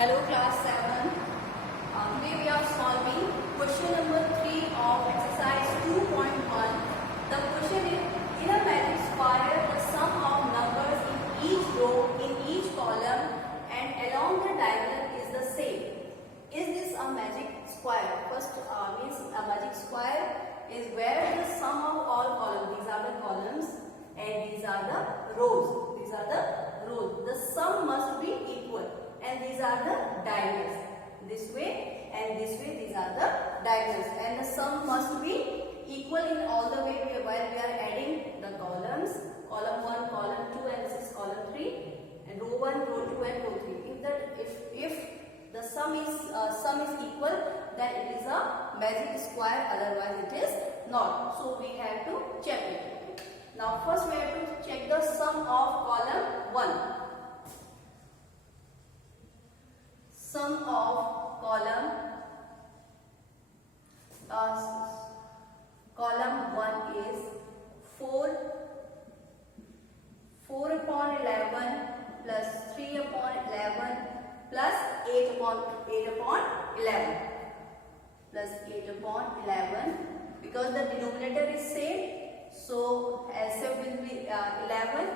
Hello class 7. Today we are solving question number 3 of exercise 2.1. The question is, in a magic square, the sum of numbers in each row, in each column and along the diagonal is the same. Is this a magic square? First means a magic square is where the sum of all columns, these are the columns and these are the rows. These are the rows. The sum must be equal. And these are the diagonals. This way and this way, these are the diagonals. And the sum must be equal in all the way while we are adding the columns. Column 1, column 2 and this is column 3. And row 1, row 2 and row 3. If the sum is equal, then it is a magic square, otherwise it is not. So we have to check it. Now first we have to check the sum of column 1. Sum of column 1 is 4 upon 11 plus 3 upon 11 plus 8 upon 11 plus 8 upon 11, because the denominator is same, so LCM will be 11.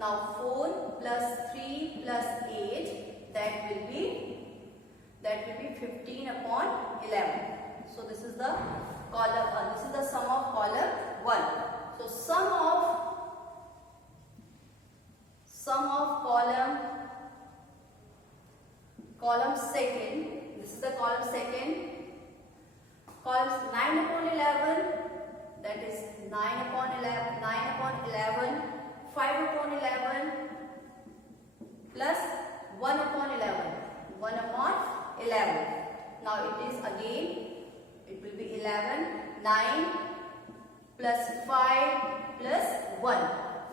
Now 4 plus 3 plus 8, that will be 15 upon 11. So this is the column. This is the sum of column 1. So sum of column second. This is the column second. Columns 9 upon 11. That is 9 upon 11. 9 upon 11. 5 upon 11 plus 1 upon 11. 1 upon 11. Now it is again, it will be 11, 9 plus 5 plus 1.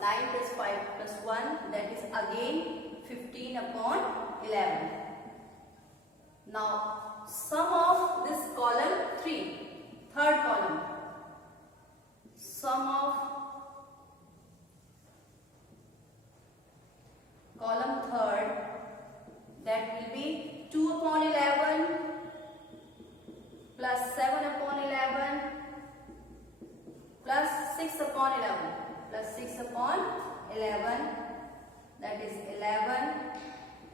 9 plus 5 plus 1, that is again 15 upon 11. Now sum of this column 3, third column. Sum of column third, that will be 2 upon 11 plus 7 upon 11 plus 6 upon 11 plus 6 upon 11, that is 11.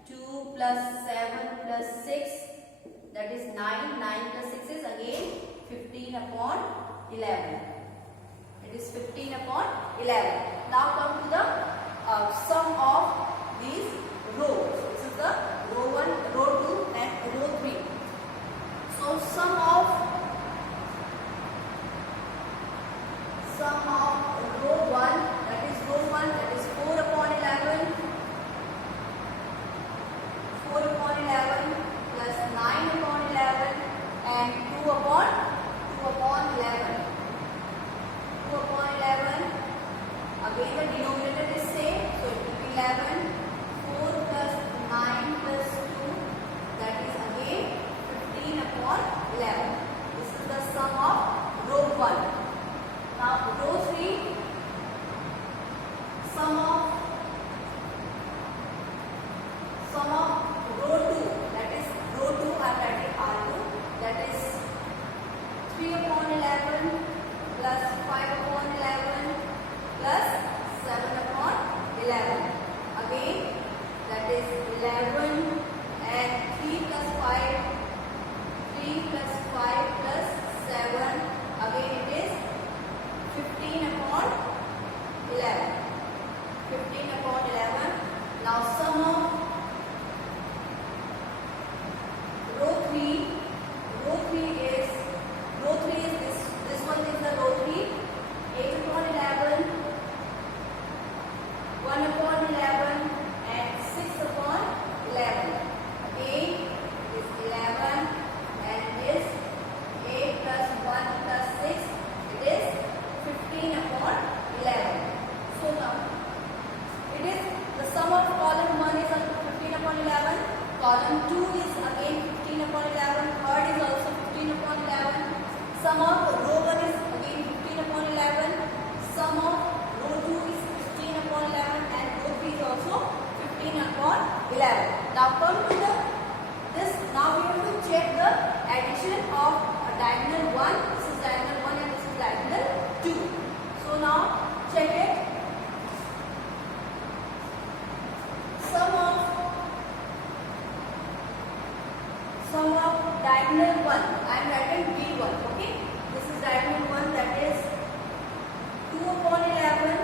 2 plus 7 plus 6, that is 9. 9 plus 6 is again 15 upon 11. It is 15 upon 11. Now come to the sum of these rows. This is the row 1, row 2 and row 3. So sum of row 1, that is row 1, that is 4 upon 11. 4 upon 11 plus 9 upon 11 and 2 upon 11. 2 upon 11. Again the denominator is same, so it will be 11. 4 plus 9 plus 2, that is again 15 upon 11. This is the sum of row 1. Now row 3, sum of row 2, that is row 2, I am writing R2, that is 3 upon 11 plus 5 upon 11 plus 7 upon 11. Again, that is 11 and 3 plus 5, 3 plus 5 plus 7, again it is 15 upon 11. 15 upon 11. Now sum of row 3. Row 3 is this one is the row 3. 8 upon 11, 1 upon 11 and 6 upon 11. Again it is 11 and it is 8 plus 1 plus 6, it is 15 upon 11. So now it is the sum of column 1 is 15 upon 11. Column 2 is again 15 upon 11. Third is also 15 upon 11. Sum of row 1 is again 15 upon 11. Sum of row 2 is 15 upon 11 and row 3 is also 15 upon 11. Now come to the check the addition of diagonal 1. This is diagonal 1 and this is diagonal 2. So now check it. Sum of diagonal 1. I am writing B1. Okay. This is diagonal 1, that is 2 upon 11,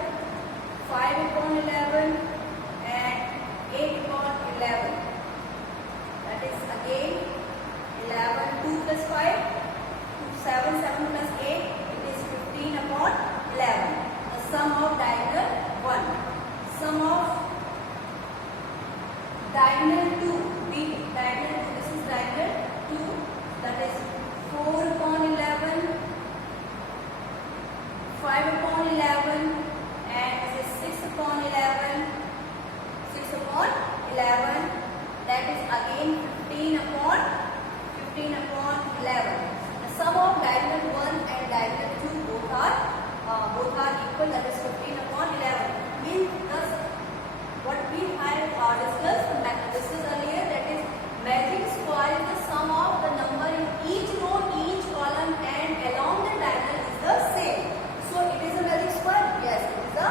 5 upon 11 and 8 upon 11. That is again 11, 2 plus 5, 7, 7 plus 8, it is 15 upon 11. The sum of diagonal 1. Sum of diagonal 2, diagonal 2, this is diagonal 2, that is 4 upon 11, 5 upon 11 and this is 6 upon 11, 6 upon 11, that is again 15 upon 11. The sum of diagonal 1 and diagonal 2 both are equal, that is 15 upon 11. Means thus what we have discussed earlier, that is magic square is the sum of the number in each row, each column and along the diagonal is the same. So it is a magic square? Yes, it is a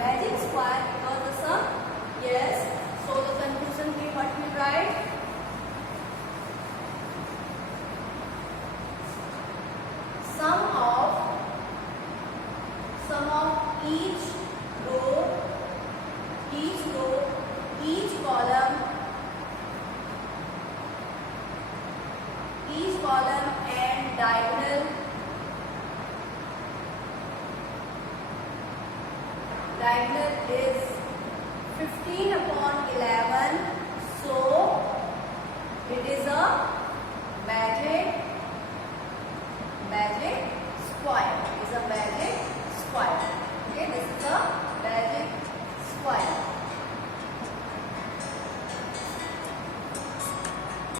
magic square because the sum, yes. So the conclusion we what we write? Sum of each row, each column and diagonal is 15 upon 11. So